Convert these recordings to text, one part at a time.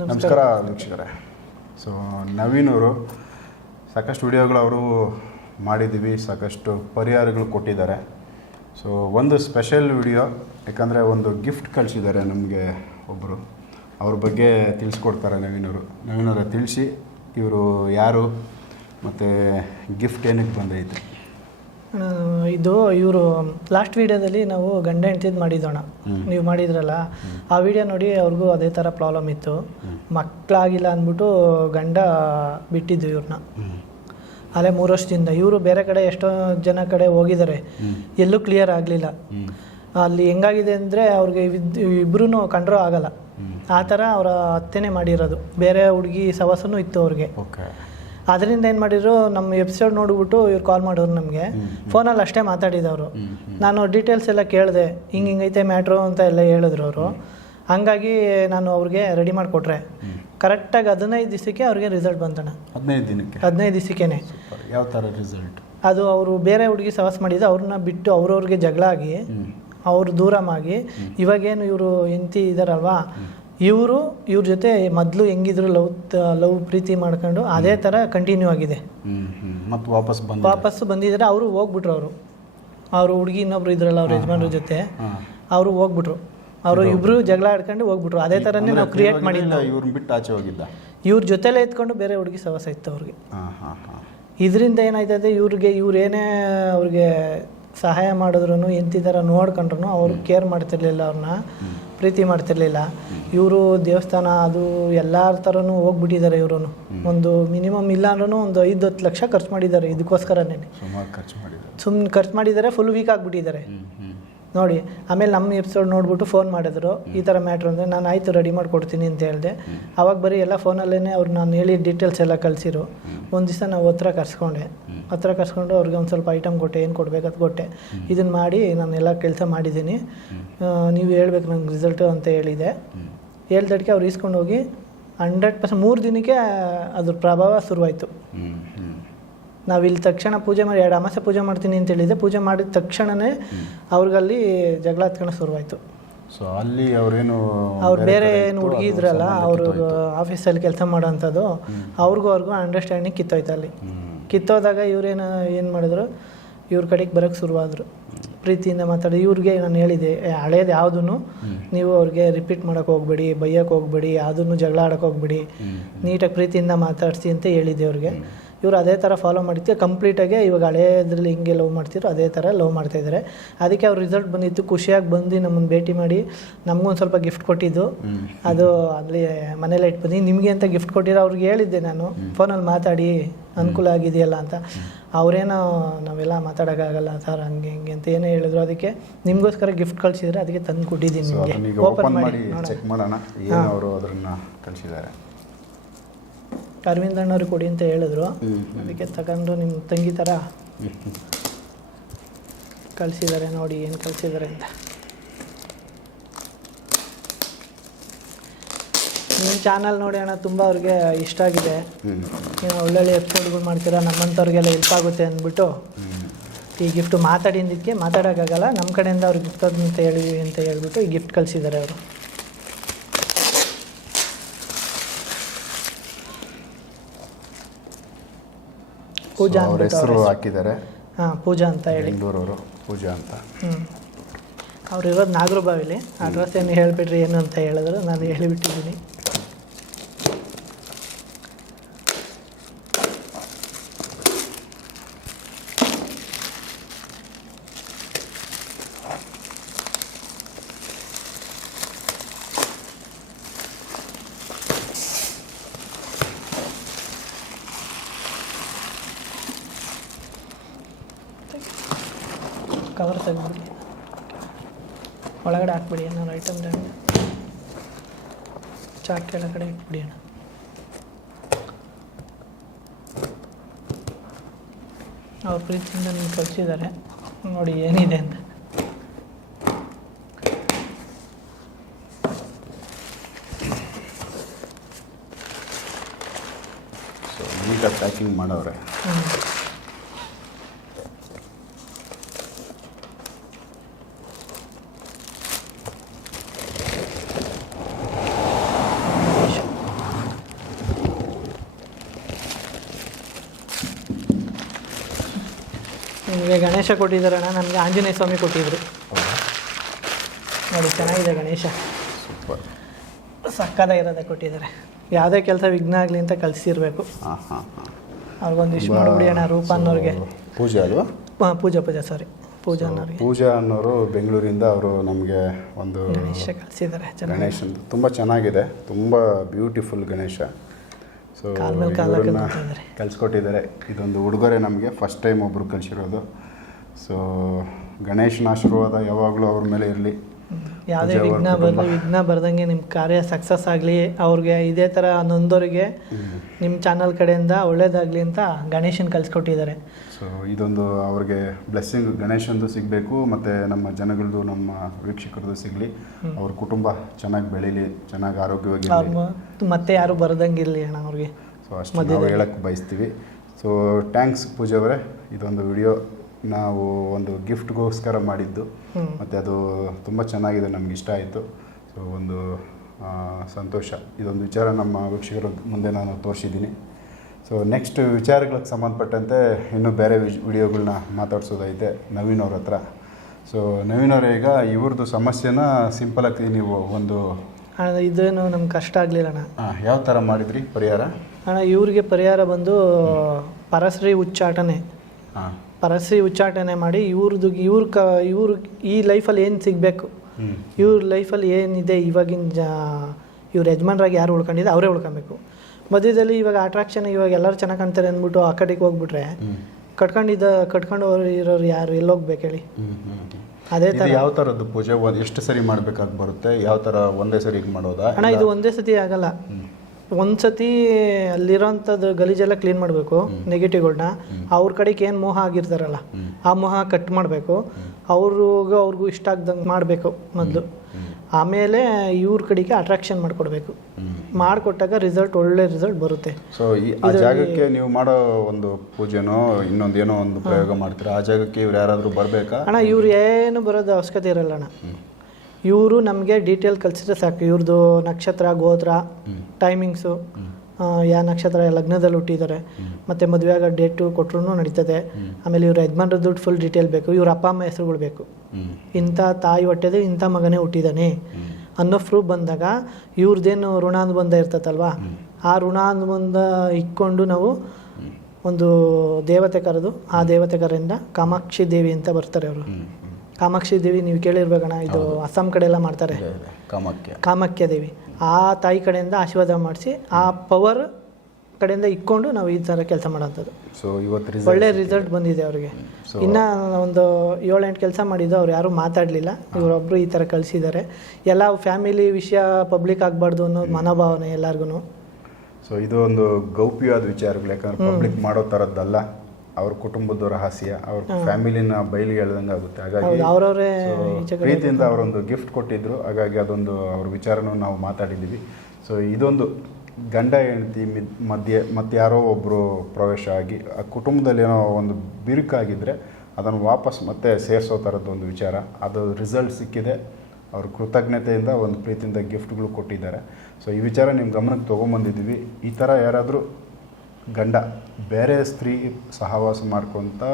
ನಮಸ್ಕಾರ. ವೀಕ್ಷಕರೇ. ಸೊ ನವೀನ್ ಅವರು ಸಾಕಷ್ಟು ವಿಡಿಯೋಗಳು ಅವರು ಮಾಡಿದ್ದೀವಿ, ಸಾಕಷ್ಟು ಪರಿಹಾರಗಳು ಕೊಟ್ಟಿದ್ದಾರೆ. ಸೊ ಒಂದು ಸ್ಪೆಷಲ್ ವಿಡಿಯೋ ಯಾಕಂದರೆ ಒಂದು ಗಿಫ್ಟ್ ಕಳಿಸಿದ್ದಾರೆ ನಮಗೆ ಒಬ್ಬರು ಅವ್ರ ಬಗ್ಗೆ ತಿಳಿಸ್ಕೊಡ್ತಾರೆ ನವೀನವರು ಅವರು ನವೀನ್ ಅವರ ತಿಳಿಸಿ ಇವರು ಯಾರು, ಮತ್ತು ಗಿಫ್ಟ್ ಏನಕ್ಕೆ ಬಂದೈತೆ. ಇದು ಇವರು ಲಾಸ್ಟ್ ವಿಡಿಯೋದಲ್ಲಿ ನಾವು ಗಂಡ ಹೆಂಡ್ತಿದ್ ಮಾಡಿದ್ದೋಣ. ನೀವು ಮಾಡಿದ್ರಲ್ಲ ಆ ವಿಡಿಯೋ ನೋಡಿ ಅವ್ರಿಗೂ ಅದೇ ಥರ ಪ್ರಾಬ್ಲಮ್ ಇತ್ತು. ಮಕ್ಕಳಾಗಿಲ್ಲ ಅಂದ್ಬಿಟ್ಟು ಗಂಡ ಬಿಟ್ಟಿದ್ದು ಇವ್ರನ್ನ ಅಲ್ಲೇ ಮೂರು ವರ್ಷದಿಂದ. ಇವರು ಬೇರೆ ಕಡೆ ಎಷ್ಟೋ ಜನ ಕಡೆ ಹೋಗಿದ್ದಾರೆ ಎಲ್ಲೂ ಕ್ಲಿಯರ್ ಆಗಲಿಲ್ಲ. ಅಲ್ಲಿ ಹೆಂಗಾಗಿದೆ ಅಂದರೆ ಅವ್ರಿಗೆ ಇಬ್ಬರೂ ಕಂಡ್ರೋ ಆಗಲ್ಲ. ಆ ಥರ ಅವರ ಅತ್ತೆನೇ ಮಾಡಿರೋದು. ಬೇರೆ ಹುಡುಗಿ ಸವಸನೂ ಇತ್ತು ಅವ್ರಿಗೆ. ಅದರಿಂದ ಏನು ಮಾಡಿದ್ರು ನಮ್ಮ ಎಪಿಸೋಡ್ ನೋಡ್ಬಿಟ್ಟು ಇವ್ರು ಕಾಲ್ ಮಾಡೋರು ನಮಗೆ. ಫೋನಲ್ಲಿ ಅಷ್ಟೇ ಮಾತಾಡಿದವರು. ನಾನು ಡೀಟೇಲ್ಸ್ ಎಲ್ಲ ಕೇಳಿದೆ ಹಿಂಗೆ ಹಿಂಗೈತೆ ಮ್ಯಾಟ್ರು ಅಂತ ಎಲ್ಲ ಹೇಳಿದ್ರು ಅವರು. ಹಂಗಾಗಿ ನಾನು ಅವ್ರಿಗೆ ರೆಡಿ ಮಾಡಿಕೊಟ್ರೆ. ಕರೆಕ್ಟಾಗಿ ಹದಿನೈದು ದಿವಸಕ್ಕೆ ಅವ್ರಿಗೆ ರಿಸಲ್ಟ್ ಬಂತಣ್ಣ. ಹದಿನೈದು ದಿನಕ್ಕೆ? ಹದಿನೈದು ದಿವಸಕ್ಕೇನೆ. ಯಾವ ಥರ ರಿಸಲ್ಟ್ ಅದು ಅವರು ಬೇರೆ ಹುಡುಗಿ ಸವಾಸ ಮಾಡಿದ್ದು ಅವ್ರನ್ನ ಬಿಟ್ಟು ಅವ್ರವ್ರಿಗೆ ಜಗಳ ಆಗಿ ಅವ್ರು ದೂರಮಾಗಿ ಇವಾಗೇನು ಇವರು ಹೆಂಡತಿ ಇದಾರಲ್ವಾ ಇವರು ಇವ್ರ ಜೊತೆ ಮೊದಲು ಹೆಂಗಿದ್ರು ಲವ್ ಲವ್ ಪ್ರೀತಿ ಮಾಡ್ಕೊಂಡು ಅದೇ ಥರ ಕಂಟಿನ್ಯೂ ಆಗಿದೆ. ಹ್ಞೂ ಹ್ಞೂ ಮತ್ತು ವಾಪಸ್ ಬಂದ ವಾಪಸ್ಸು ಬಂದಿದ್ದಾರೆ ಅವರು ಹೋಗ್ಬಿಟ್ರು ಅವರು. ಅವರು ಹುಡುಗಿ ಇನ್ನೊಬ್ರು ಇದ್ರಲ್ಲ ಅವ್ರ ಯಜಮಾನ್ರ ಜೊತೆ ಅವರು ಹೋಗ್ಬಿಟ್ರು. ಅವರು ಇಬ್ರು ಜಗಳ ಆಡ್ಕೊಂಡು ಹೋಗ್ಬಿಟ್ರು. ಅದೇ ಥರನೇ ನಾವು ಕ್ರಿಯೇಟ್ ಮಾಡಿಲ್ಲ ಇವ್ರನ್ನ ಬಿಟ್ಟು ಆಚೆ ಹೋಗಿದ್ದ? ಇವ್ರ ಜೊತೆಲೇ ಎತ್ಕೊಂಡು ಬೇರೆ ಹುಡುಗಿ ಸವಸ ಇತ್ತು ಅವ್ರಿಗೆ. ಇದರಿಂದ ಏನಾಯ್ತದೆ ಇವ್ರಿಗೆ ಇವ್ರೇನೇ ಅವ್ರಿಗೆ ಸಹಾಯ ಮಾಡಿದ್ರು ಎಂತಿದಾರ ನೋಡ್ಕೊಂಡ್ರು ಅವ್ರು ಕೇರ್ ಮಾಡ್ತಿರ್ಲಿಲ್ಲ ಅವ್ರನ್ನ ಪ್ರೀತಿ ಮಾಡ್ತಿರ್ಲಿಲ್ಲ. ಇವರು ದೇವಸ್ಥಾನ ಅದು ಎಲ್ಲರ ಥರನೂ ಹೋಗ್ಬಿಟ್ಟಿದ್ದಾರೆ ಇವರು ಒಂದು ಮಿನಿಮಮ್ ಇಲ್ಲ ಅಂದ್ರೂ ಒಂದು ಐದು ಹತ್ತು ಲಕ್ಷ ಖರ್ಚು ಮಾಡಿದ್ದಾರೆ ಇದಕ್ಕೋಸ್ಕರನೇ ಸುಮ್ಮನೆ ಖರ್ಚು ಮಾಡಿದ್ದಾರೆ. ಫುಲ್ ವೀಕ್ ಆಗಿಬಿಟ್ಟಿದ್ದಾರೆ. ನೋಡಿ ಆಮೇಲೆ ನಮ್ಮ ಎಪಿಸೋಡ್ ನೋಡ್ಬಿಟ್ಟು ಫೋನ್ ಮಾಡಿದ್ರು. ಈ ಥರ ಮ್ಯಾಟ್ರ್ ಅಂದರೆ ನಾನು ಆಯಿತು ರೆಡಿ ಮಾಡಿಕೊಡ್ತೀನಿ ಅಂತ ಹೇಳಿದೆ. ಅವಾಗ ಬರೀ ಎಲ್ಲ ಫೋನಲ್ಲೇ ಅವ್ರು ನಾನು ಹೇಳಿ ಡೀಟೇಲ್ಸ್ ಎಲ್ಲ ಕಳಿಸಿರು. ಒಂದು ದಿವಸ ನಾವು ಹತ್ರ ಕರ್ಸ್ಕೊಂಡೆ. ಹತ್ರ ಕರ್ಸ್ಕೊಂಡು ಅವ್ರಿಗೆ ಒಂದು ಸ್ವಲ್ಪ ಐಟಮ್ ಕೊಟ್ಟೆ ಏನು ಕೊಡ್ಬೇಕಂತ ಕೊಟ್ಟೆ. ಇದನ್ನು ಮಾಡಿ ನಾನು ಎಲ್ಲ ಕೆಲಸ ಮಾಡಿದ್ದೀನಿ. ನೀವು ಹೇಳ್ಬೇಕು ನಂಗೆ ರಿಸಲ್ಟು ಅಂತ ಹೇಳಿದೆ. ಹೇಳ್ದಕ್ಕೆ ಅವ್ರು ಇಸ್ಕೊಂಡು ಹೋಗಿ ಹಂಡ್ರೆಡ್ ಪರ್ಸೆಂಟ್ ಮೂರು ದಿನಕ್ಕೆ ಅದ್ರ ಪ್ರಭಾವ ಶುರುವಾಯಿತು. ನಾವು ಇಲ್ಲಿ ತಕ್ಷಣ ಪೂಜೆ ಮಾಡಿ ಎರಡು ಅಮಾಸೆ ಪೂಜೆ ಮಾಡ್ತೀನಿ ಅಂತ ಹೇಳಿದೆ. ಪೂಜೆ ಮಾಡಿದ ತಕ್ಷಣವೇ ಅವ್ರಿಗಲ್ಲಿ ಜಗಳ ಹತ್ಕೊಂಡು ಶುರುವಾಯಿತು. ಸೊ ಅಲ್ಲಿ ಅವರೇನು ಅವ್ರು ಬೇರೆ ಏನು ಹುಡುಗಿ ಇದ್ರಲ್ಲ ಅವರು ಆಫೀಸಲ್ಲಿ ಕೆಲಸ ಮಾಡೋವಂಥದ್ದು ಅವ್ರಿಗೂ ಅವ್ರಿಗೂ ಅಂಡರ್ಸ್ಟ್ಯಾಂಡಿಂಗ್ ಕಿತ್ತೋಯ್ತು ಅಲ್ಲಿ. ಕಿತ್ತೋದಾಗ ಇವ್ರೇನು ಏನು ಮಾಡಿದ್ರು ಇವ್ರ ಕಡೆಗೆ ಬರೋಕ್ಕೆ ಶುರುವಾದರು. ಪ್ರೀತಿಯಿಂದ ಮಾತಾಡಿ ಇವ್ರಿಗೆ ನಾನು ಹೇಳಿದೆ "ಏ, ಹಳೇದು ಯಾವುದೂ ನೀವು ಅವ್ರಿಗೆ ರಿಪೀಟ್ ಮಾಡೋಕೆ ಹೋಗ್ಬೇಡಿ ಬೈಯೋಕೆ ಹೋಗ್ಬೇಡಿ ಯಾವುದನ್ನು ಜಗಳ ಆಡೋಕೆ ಹೋಗ್ಬೇಡಿ ನೀಟಾಗಿ ಪ್ರೀತಿಯಿಂದ ಮಾತಾಡಿಸಿ ಅಂತ ಹೇಳಿದೆ ಅವ್ರಿಗೆ. ಇವರು ಅದೇ ಥರ ಫಾಲೋ ಮಾಡಿದ್ದು ಕಂಪ್ಲೀಟಾಗಿ ಇವಾಗ ಹಳೇದ್ರಲ್ಲಿ ಹಿಂಗೆ ಲವ್ ಮಾಡ್ತಿದ್ರು ಅದೇ ಥರ ಲವ್ ಮಾಡ್ತಾಯಿದ್ದಾರೆ ಅದಕ್ಕೆ ಅವ್ರ ರಿಸಲ್ಟ್ ಬಂದಿತ್ತು ಖುಷಿಯಾಗಿ ಬಂದು ನಮ್ಮನ್ನು ಭೇಟಿ ಮಾಡಿ ನಮಗೊಂದು ಸ್ವಲ್ಪ ಗಿಫ್ಟ್ ಕೊಟ್ಟಿದ್ದು. ಅದು ಅಲ್ಲಿ ಮನೇಲೆ ಇಟ್ಟು ಬಂದು ನಿಮಗೆ ಅಂತ ಗಿಫ್ಟ್ ಕೊಟ್ಟಿರೋ ಅವ್ರಿಗೆ ಹೇಳಿದ್ದೆ ನಾನು. ಫೋನಲ್ಲಿ ಮಾತಾಡಿ ಅನುಕೂಲ ಆಗಿದೆಯಲ್ಲ ಅಂತ. ಅವರೇನೋ ನಾವೆಲ್ಲ ಮಾತಾಡೋಕ್ಕಾಗಲ್ಲ ಸರ್ ಹಂಗೆ ಹಿಂಗೆ ಅಂತ ಏನೇ ಹೇಳಿದ್ರು. ಅದಕ್ಕೆ ನಿಮಗೋಸ್ಕರ ಗಿಫ್ಟ್ ಕಳಿಸಿದ್ರೆ ಅದಕ್ಕೆ ತಂದು ಕೊಟ್ಟಿದ್ದೀನಿ ನಿಮಗೆ. ಓಪನ್ ಮಾಡಿ ಚೆಕ್ ಮಾಡೋಣ. ಏನು ಅವರು ಅದನ್ನ ಕಳಿಸಿದ್ದಾರೆ. ಅರವಿಂದ್ ಅಣ್ಣವ್ರಿಗೆ ಕೊಡಿ ಅಂತ ಹೇಳಿದ್ರು. ಅದಕ್ಕೆ ತಗೊಂಡು ನಿಮ್ಮ ತಂಗಿ ಥರ ಕಳಿಸಿದ್ದಾರೆ ನೋಡಿ ಏನು ಕಳಿಸಿದ್ದಾರೆ ಅಂತ. ನಿಮ್ಮ ಚಾನಲ್ ನೋಡಿ ಅಣ್ಣ ತುಂಬ ಅವ್ರಿಗೆ ಇಷ್ಟ ಆಗಿದೆ. ನೀವು ಒಳ್ಳೊಳ್ಳೆ ಎಪಿಸೋಡ್ಗಳು ಮಾಡ್ತೀರಾ ನಮ್ಮಂಥವ್ರಿಗೆಲ್ಲ ಹೆಲ್ಪ್ ಆಗುತ್ತೆ ಅಂದ್ಬಿಟ್ಟು ಈ ಗಿಫ್ಟ್ ಮಾತಾಡಿದ್ದಕ್ಕೆ ಮಾತಾಡೋಕ್ಕಾಗಲ್ಲ ನಮ್ಮ ಕಡೆಯಿಂದ ಅವ್ರಿಗೆ ಗಿಫ್ಟ್ ಅಂತ ಹೇಳಿ ಅಂತ ಹೇಳ್ಬಿಟ್ಟು ಈ ಗಿಫ್ಟ್ ಕಳಿಸಿದ್ದಾರೆ ಅವರು. ಪೂಜಾ ಅವ್ರ ಹೆಸರು ಹಾಕಿದ್ದಾರೆ. ಹಾಂ ಪೂಜಾ ಅಂತ ಹೇಳಿ. ಬೆಂಗಳೂರವರು ಪೂಜಾ ಅಂತ. ಹ್ಞೂ ಅವ್ರು ಇರೋದು ನಾಗರಬಾವಿಲಿ. ಅಡ್ರೆಸ್ ಏನು ಹೇಳಿಬಿಟ್ರಿ ಏನು ಅಂತ ಹೇಳಿದ್ರು ನಾನು ಹೇಳಿಬಿಟ್ಟಿದ್ದೀನಿ. ಕವರ್ ತೆಗೆದ್ಬಿಡಿ. ಒಳಗಡೆ ಹಾಕ್ಬಿಡಿ ಏನಾದ್ರು ಐಟಮ್ ಚಾಕ್ ಕೆಳಗಡೆ ಇಟ್ಬಿಡಿ ಅಣ್ಣ ಅವ್ರ ಪ್ರೀತಿಯಿಂದ ನಿಮ್ಗೆ ಕಳಿಸಿದ್ದಾರೆ ನೋಡಿ ಏನಿದೆ ಅಂತ. ಸೊ ನೀಟಾಗಿ ಪ್ಯಾಕಿಂಗ್ ಮಾಡವ್ರೆ. ನಿಮಗೆ ಗಣೇಶ ಕೊಟ್ಟಿದ್ದಾರೆ ಅಣ್ಣ. ನಮಗೆ ಆಂಜನೇಯ ಸ್ವಾಮಿ ಕೊಟ್ಟಿದ್ರು. ನೋಡಿ ಚೆನ್ನಾಗಿದೆ ಗಣೇಶ. ಸೂಪರ್. ಸಕ್ಕದಾಗಿರೋದೇ ಕೊಟ್ಟಿದ್ದಾರೆ. ಯಾವುದೇ ಕೆಲಸ ವಿಘ್ನ ಆಗಲಿ ಅಂತ ಕಲಿಸಿರ್ಬೇಕು. ಹಾಂ ಹಾಂ ಹಾಂ. ಅವ್ರಿಗೊಂದು ಇಷ್ಟು ಮಾಡಿಬಿಡಿ ಅಣ್ಣ ರೂಪ ಅನ್ನೋರಿಗೆ. ಪೂಜೆ ಅಲ್ವಾ? ಹಾಂ ಪೂಜಾ ಪೂಜಾ ಸಾರಿ ಪೂಜಾ ಅನ್ನೋರು ಪೂಜಾ ಅನ್ನೋರು ಬೆಂಗಳೂರಿಂದ ಅವರು ನಮಗೆ ಒಂದು ಗಣೇಶ ಕಲಿಸಿದ್ದಾರೆ ಗಣೇಶ ಗಣೇಶಂದು ತುಂಬ ಚೆನ್ನಾಗಿದೆ. ತುಂಬ ಬ್ಯೂಟಿಫುಲ್ ಗಣೇಶ. ಸೊ ಕಲ್ಸ್ಕೊಟ್ಟಿದ್ದಾರೆ. ಕಲಿಸ್ಕೊಟ್ಟಿದ್ದಾರೆ ಇದೊಂದು ಉಡುಗೊರೆ ನಮಗೆ. ಫಸ್ಟ್ ಟೈಮ್ ಒಬ್ಬರು ಕಲಿಸಿರೋದು ಸೊ ಗಣೇಶನ ಆಶೀರ್ವಾದ ಯಾವಾಗಲೂ ಅವ್ರ ಮೇಲೆ ಇರಲಿ. ಯಾವುದೇ ವಿಘ್ನ. ಬರಲಿ ವಿಘ್ನ ಬರ್ದಂಗೆ ನಿಮ್ಮ ಕಾರ್ಯ ಸಕ್ಸಸ್ ಆಗಲಿ ಅವ್ರಿಗೆ ಇದೇ ಥರ ನೊಂದೋರಿಗೆ ನಿಮ್ಮ ಚಾನಲ್ ಕಡೆಯಿಂದ ಒಳ್ಳೇದಾಗಲಿ ಅಂತ ಗಣೇಶನ್ ಕಲಿಸ್ಕೊಟ್ಟಿದ್ದಾರೆ ಸೊ ಇದೊಂದು ಅವ್ರಿಗೆ ಬ್ಲೆಸ್ಸಿಂಗ್ ಗಣೇಶಂದು ಸಿಗಬೇಕು ಮತ್ತು ನಮ್ಮ ಜನಗಳದ್ದು ನಮ್ಮ ವೀಕ್ಷಕರದ್ದು ಸಿಗಲಿ. ಅವ್ರ ಕುಟುಂಬ ಚೆನ್ನಾಗಿ ಬೆಳೀಲಿ ಚೆನ್ನಾಗಿ ಆರೋಗ್ಯವಾಗಿ ಮತ್ತೆ ಯಾರು ಬರ್ದಂಗಿರಲಿ ಅಣ್ಣ ಅವ್ರಿಗೆ. ಸೊ ಅಷ್ಟು ನಾವು ಹೇಳಕ್ಕೆ ಬಯಸ್ತೀವಿ. ಸೊ ಟ್ಯಾಂಕ್ಸ್ ಪೂಜೆ ಅವರೇ. ಇದೊಂದು ವಿಡಿಯೋ ನಾವು ಒಂದು ಗಿಫ್ಟ್ಗೋಸ್ಕರ ಮಾಡಿದ್ದು. ಮತ್ತು ಅದು ತುಂಬ ಚೆನ್ನಾಗಿದೆ ನಮ್ಗೆ ಇಷ್ಟ ಆಯಿತು. ಸೊ ಒಂದು ಸಂತೋಷ. ಇದೊಂದು ವಿಚಾರ ನಮ್ಮ ವೀಕ್ಷಕರ ಮುಂದೆ ನಾನು ತೋರಿಸಿದ್ದೀನಿ. ಸೊ ನೆಕ್ಸ್ಟ್ ವಿಚಾರಗಳಿಗೆ ಸಂಬಂಧಪಟ್ಟಂತೆ ಇನ್ನೂ ಬೇರೆ ವಿಜ್ ವಿಡಿಯೋಗಳನ್ನ ಮಾತಾಡ್ಸೋದೈತೆ ನವೀನ್ ಅವ್ರ ಹತ್ರ. ಸೊ ನವೀನ್ ಅವರೇ ಈಗ ಇವ್ರದ್ದು ಸಮಸ್ಯೆನ ಸಿಂಪಲ್ ಸಿಂಪಲಾಗಿ ನೀವು ಒಂದು ಇದೇನು ನಮ್ಗೆ ಕಷ್ಟ ಆಗಲಿಲ್ಲ ಹಾಂ ಯಾವ ಥರ ಮಾಡಿದ್ರಿ ಪರಿಹಾರ? ಅಣ್ಣ ಇವ್ರಿಗೆ ಪರಿಹಾರ ಬಂದು ಪರಶ್ರೀ ಉಚ್ಚಾಟನೆ. ಹಾಂ. ಪರಶ್ರೀ ಉಚ್ಚಾಟನೆ ಮಾಡಿ ಇವ್ರದ್ದು ಇವ್ರ ಕ ಇವ್ರ ಈ ಲೈಫಲ್ಲಿ ಏನು ಸಿಗಬೇಕು? ಇವ್ರ ಲೈಫಲ್ಲಿ ಏನಿದೆ ಇವಾಗಿನ ಜ ಇವ್ರ ಯಜಮಾನ್ರಾಗಿ ಯಾರು ಉಳ್ಕೊಂಡಿದೆ ಅವರೇ ಉಳ್ಕೊಬೇಕು. ಮಧ್ಯದಲ್ಲಿ ಇವಾಗ ಅಟ್ರಾಕ್ಷನ್ ಇವಾಗ ಎಲ್ಲರೂ ಚೆನ್ನಾಗಿ ಕಾಣ್ತಾರೆ ಅಂದ್ಬಿಟ್ಟು ಆ ಕಡೆಗೆ ಹೋಗ್ಬಿಟ್ರೆ ಕಟ್ಕೊಂಡಿದ್ದ ಕಟ್ಕೊಂಡು ಇರೋರು ಯಾರು? ಎಲ್ಲೋಗ್ಬೇಕು ಹೇಳಿ. ಅದೇ ತರ. ಥರ ಯಾವ ಥರದ್ದು ಪೂಜೆ? ಎಷ್ಟು ಸರಿ ಮಾಡ್ಬೇಕಾಗಿ ಬರುತ್ತೆ? ಯಾವ ಥರ ಒಂದೇ ಸರಿ ಮಾಡೋದಾ? ಅಣ್ಣ ಇದು ಒಂದೇ ಸತಿ ಆಗಲ್ಲ. ಒಂದು ಸತಿ ಅಲ್ಲಿರೋಂಥದ್ದು ಗಲೀಜೆಲ್ಲ ಕ್ಲೀನ್ ಮಾಡಬೇಕು ನೆಗೆಟಿವ್ಗಳನ್ನ ಅವ್ರ ಕಡೆಗೆ ಏನು ಮೋಹ ಆಗಿರ್ತಾರಲ್ಲ ಆ ಮೋಹ ಕಟ್ ಮಾಡಬೇಕು. ಅವ್ರಿಗೂ ಅವ್ರಿಗೂ ಇಷ್ಟ ಆಗ್ದಂಗೆ ಮಾಡಬೇಕು ಮೊದಲು. ಆಮೇಲೆ ಇವ್ರ ಕಡೆಗೆ ಅಟ್ರಾಕ್ಷನ್ ಮಾಡಿಕೊಡ್ಬೇಕು. ಮಾಡಿಕೊಟ್ಟಾಗ ರಿಸಲ್ಟ್ ಒಳ್ಳೆ ರಿಸಲ್ಟ್ ಬರುತ್ತೆ. ಸೊ ಈ ಆ ಜಾಗಕ್ಕೆ ನೀವು ಮಾಡೋ ಒಂದು ಪೂಜೆನೋ ಇನ್ನೊಂದು ಏನೋ ಒಂದು ಪ್ರಯೋಗ ಮಾಡ್ತೀರಾ? ಆ ಜಾಗಕ್ಕೆ ಇವ್ರು ಯಾರಾದರೂ ಬರಬೇಕಾ? ಅಣ್ಣ ಇವ್ರು ಏನು ಬರೋದು ಅವಶ್ಯಕತೆ ಇರಲ್ಲ ಅಣ್ಣ. ಇವರು ನಮಗೆ ಡೀಟೇಲ್ ಕಲಿಸಿದ್ರೆ ಸಾಕು. ಇವ್ರದ್ದು ನಕ್ಷತ್ರ, ಗೋತ್ರ ಟೈಮಿಂಗ್ಸು ಯಾವ ನಕ್ಷತ್ರ ಲಗ್ನದಲ್ಲಿ ಹುಟ್ಟಿದ್ದಾರೆ ಮತ್ತು ಮದುವೆ ಆಗೋ ಡೇಟು ಕೊಟ್ಟರು ನಡೀತದೆ. ಆಮೇಲೆ ಇವ್ರ ಯಜಮಾನ್ರ ದುಡ್ಡು ಫುಲ್ ಡೀಟೇಲ್ ಬೇಕು. ಇವ್ರ ಅಪ್ಪ, ಅಮ್ಮ ಹೆಸರುಗಳು ಬೇಕು. ಇಂಥ ತಾಯಿ ಹೊಟ್ಟೆದು ಇಂಥ ಮಗನೇ ಹುಟ್ಟಿದ್ದಾನೆ ಅನ್ನೋ ಪ್ರೂಫ್ ಬಂದಾಗ ಇವ್ರದ್ದೇನು ಋಣಾನುಬಂಧ ಇರ್ತತಲ್ವಾ ಆ ಋಣಾನುಬಂಧ ಇಕ್ಕೊಂಡು ನಾವು ಒಂದು ದೇವತೆ ಕರೆದು ಆ ದೇವತೆ ಕರೆಯಿಂದ ಕಾಮಾಕ್ಷಿ ದೇವಿ ಅಂತ ಬರ್ತಾರೆ ಅವರು. ಕಾಮಾಕ್ಷಿ ದೇವಿ ನೀವು ಕೇಳಿರ್ಬೇಕಣ್ಣ ಇದು ಅಸ್ಸಾಂ ಕಡೆ ಎಲ್ಲ ಮಾಡ್ತಾರೆ. ಕಾಮಾಖ್ಯ. ಕಾಮಾಖ್ಯ ದೇವಿ. ಆ ತಾಯಿ ಕಡೆಯಿಂದ ಆಶೀರ್ವಾದ ಮಾಡಿಸಿ ಆ ಪವರ್ ಕಡೆಯಿಂದ ಇಟ್ಕೊಂಡು ನಾವು ಈ ಥರ ಕೆಲಸ ಮಾಡೋಂಥದ್ದು ಸೊ ಇವತ್ತು ಒಳ್ಳೆ ರಿಸಲ್ಟ್ ಬಂದಿದೆ ಅವರಿಗೆ. ಇನ್ನು ಒಂದು ಏಳೆಂಟು ಕೆಲಸ ಮಾಡಿದ್ದು ಅವ್ರು ಯಾರೂ ಮಾತಾಡಲಿಲ್ಲ. ಇವರೊಬ್ಬರು ಈ ಥರ ಕಳಿಸಿದ್ದಾರೆ. ಎಲ್ಲ ಫ್ಯಾಮಿಲಿ ವಿಷಯ ಪಬ್ಲಿಕ್ ಆಗಬಾರ್ದು ಅನ್ನೋ ಮನೋಭಾವನೆ ಎಲ್ಲರಿಗೂ ಸೊ ಇದು ಒಂದು ಗೌಪ್ಯವಾದ ವಿಚಾರಗಳು ಯಾಕಂದ್ರೆ ಪಬ್ಲಿಕ್ ಮಾಡೋ ಥರದ್ದಲ್ಲ ಅವ್ರ ಕುಟುಂಬದ ರಹಸ್ಯ ಅವ್ರ ಫ್ಯಾಮಿಲಿನ ಬಯಲಿಗೆ ಹೇಳ್ದಂಗೆ ಆಗುತ್ತೆ. ಹಾಗಾಗಿ ಪ್ರೀತಿಯಿಂದ ಅವರೊಂದು ಗಿಫ್ಟ್ ಕೊಟ್ಟಿದ್ರು. ಹಾಗಾಗಿ ಅದೊಂದು ಅವ್ರ ವಿಚಾರನೂ ನಾವು ಮಾತಾಡಿದ್ದೀವಿ. ಸೊ ಇದೊಂದು ಗಂಡ ಹೆಂಡತಿ ಮಧ್ಯೆ ಮತ್ತು ಯಾರೋ ಒಬ್ಬರು ಪ್ರವೇಶ ಆಗಿ ಆ ಕುಟುಂಬದಲ್ಲಿ ಏನೋ ಒಂದು ಬಿರುಕಾಗಿದ್ದರೆ ಅದನ್ನು ವಾಪಸ್ ಮತ್ತೆ ಸೇರಿಸೋ ಥರದ್ದು ಒಂದು ವಿಚಾರ. ಅದು ರಿಸಲ್ಟ್ ಸಿಕ್ಕಿದೆ. ಅವ್ರ ಕೃತಜ್ಞತೆಯಿಂದ ಒಂದು ಪ್ರೀತಿಯಿಂದ ಗಿಫ್ಟ್ಗಳು ಕೊಟ್ಟಿದ್ದಾರೆ. ಸೊ ಈ ವಿಚಾರ ನಿಮ್ಮ ಗಮನಕ್ಕೆ ತೊಗೊಂಬಂದಿದ್ದೀವಿ. ಈ ಥರ ಯಾರಾದರೂ ಗಂಡ. ಬೇರೆ ಸ್ತ್ರೀ ಸಹವಾಸ ಮಾಡ್ಕೊತ,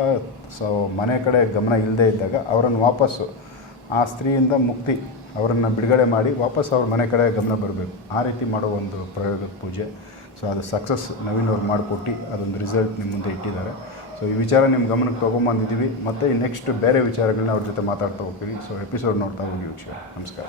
ಸೊ ಮನೆ ಕಡೆ ಗಮನ ಇಲ್ಲದೆ ಇದ್ದಾಗ ಅವರನ್ನು ವಾಪಸ್ಸು. ಆ ಸ್ತ್ರೀಯಿಂದ ಮುಕ್ತಿ ಅವರನ್ನು ಬಿಡುಗಡೆ ಮಾಡಿ ವಾಪಸ್ ಅವ್ರ ಮನೆ ಕಡೆ ಗಮನ ಬರಬೇಕು. ಆ ರೀತಿ ಮಾಡೋ ಒಂದು ಪ್ರಯೋಗದ ಪೂಜೆ. ಸೊ ಅದು ಸಕ್ಸಸ್ ನವೀನ್ ಅವ್ರು ಮಾಡಿಕೊಟ್ಟು ಅದೊಂದು ರಿಸಲ್ಟ್ ನಿಮ್ಮ ಮುಂದೆ ಇಟ್ಟಿದ್ದಾರೆ. ಸೊ ಈ ವಿಚಾರ ನಿಮ್ಮ ಗಮನಕ್ಕೆ ತೊಗೊಂಬಂದಿದ್ದೀವಿ. ಮತ್ತು ನೆಕ್ಸ್ಟ್ ಬೇರೆ ವಿಚಾರಗಳನ್ನ ಅವ್ರ ಜೊತೆ ಮಾತಾಡ್ತಾ ಹೋಗ್ತೀವಿ. ಸೊ ಎಪಿಸೋಡ್ ನೋಡ್ತಾ ಹೋಗಿ ವೀಕ್ಷಕ ನಮಸ್ಕಾರ.